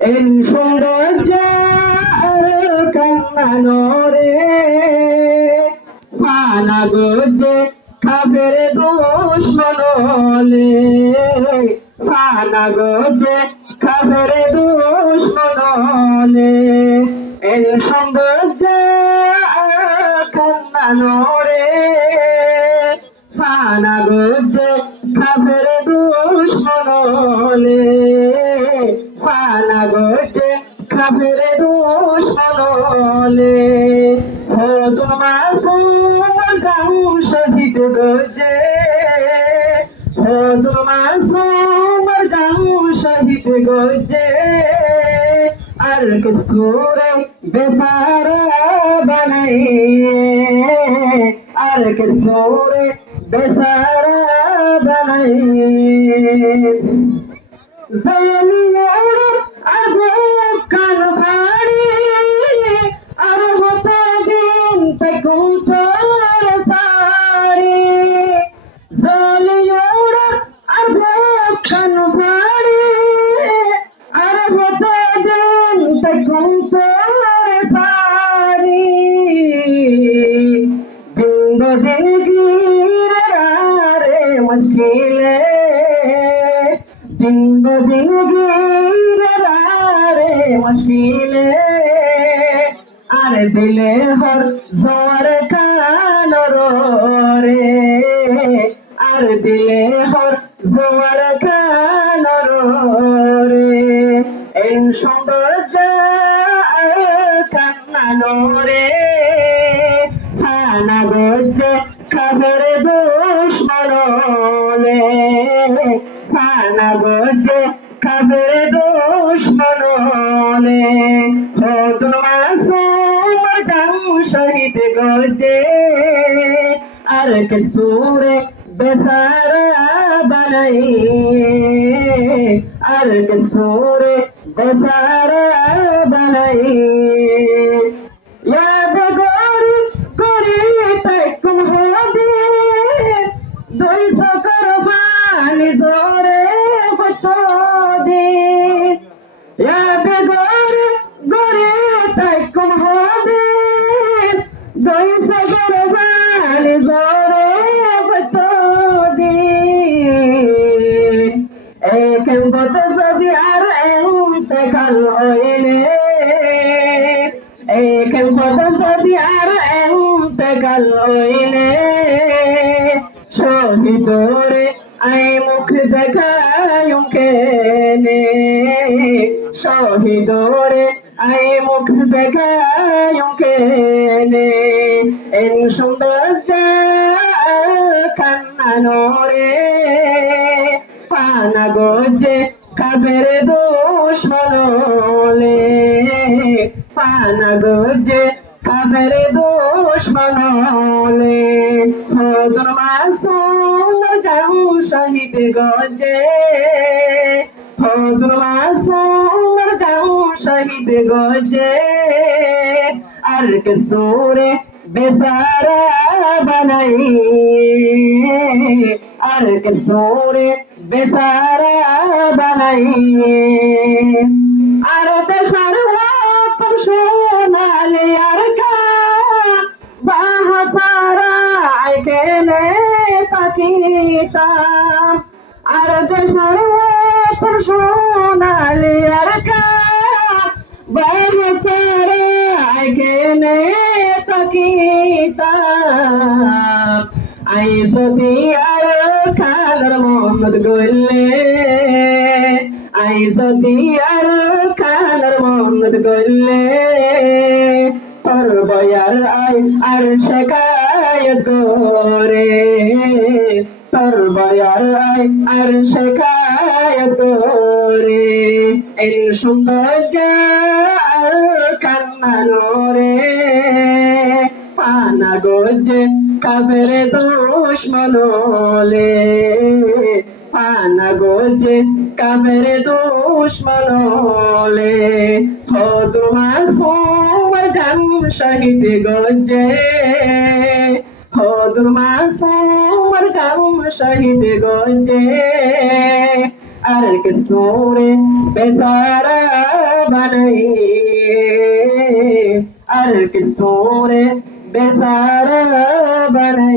এই সৌন্দর্য কান্নানো রে ফানা গজে কাফের দুশ্মনলে ফানা গজে কাফের দুশ্মনলে এই সৌন্দর্য কান্নানো রে ফানা গজে কাফের দুশ্মনলে ফানা গজে কাফের দুশ্মনলে ও তোমার গাও শহীদ গজে ও তোমার গাও শহীদ গজে আর কিসুরে বেসারা বানাইয়ে আর কিসুরে বেসারা বানাইয়ে জালিয়ার আবু কাল ভাড়ি আর হতে দিন তকুম তোর সারি জালিয়ার আবু কাল ভাড়ি আর হতে দিন তকুম তোর সারি দিন দিন গিরে মুশকিলে दिन दिन गिरे मुश्किले আর দিলে হর জোয়ার কালো রে আর দিলে হর জোয়ার কালো রে এই সৌন্দর্য কান্নানো রে ফানা গজে কাফের দুশ্মনলে ফানা গজে কাফের দুশ্মনলে খোদন মাসুম যাও শহীদ গজে আর কিসুরে বেচারা বানাইয়ে আর কিসুরে বেচারা বানাইয়ে याद गोरी गोरी तैकुम होदी दोई सो करबानी जोरे बतोदी याद गोरी गोरी तैकुम होदी दोई सो करबानी जोरे बतोदी एक बत जदि आर एंते कल होइले एक बदल যদি আর এমতে গেল হইলে শহীদ রে আই মুখ দেখায় কেনে শহীদ রে আই মুখ দেখায় কেনে এন সৌন্দর্য কান্নানো রে ফানা গজে কাফের দুশ্মনলে ফানা গজে কাফের দুশ্মনলে খোদন মাসুম যাও শহীদ গজে খোদন মাসুম যাও শহীদ গজে আর কিসুরে বেচারা বানাইয়ে আর কিসুরে বেচারা বানাইয়ে আর দেশার সোনালে আর কা বাহাসারা কেনে তাকিতাম আর দেশার সোনালে আর কা বাহাসারা কেনে তাকিতাম আই যদি আর খালার মোহাম্মদ গলে আই যদি আর খালার মোহাম্মদ গলে তোর বয়ার আই আর শেখায়ত করে তোর বয়ার আই আর শেখায়ত করে এই সৌন্দর্য কান্নানো রে ফানা গজে কাফের দুশ্মনলে ফানা গজে কাফের দুশ্মনলে খোদন মাসুম যাও শহীদ গজে খোদন মাসুম যাও শহীদ গজে আর কিসুরে বেচারা বানাইয়ে আর কিছু রে বেচারা বানাইয়ে